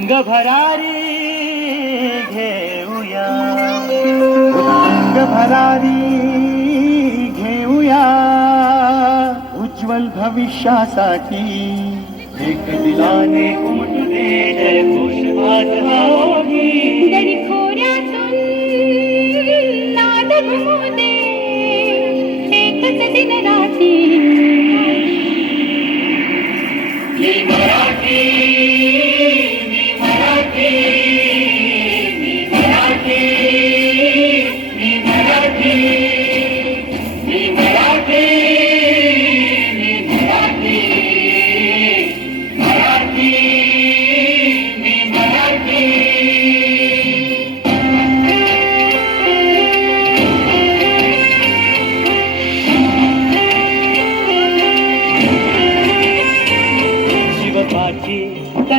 रंग भरारी घेऊया. रंग भरारी घेऊया. उज्ज्वल भविष्यासाठी. एक दिलाने उमटू दे जय घोष आज होगी दरी खोऱ्यातून नाद घुमू दे एकच दिन रात्री मी मराठी.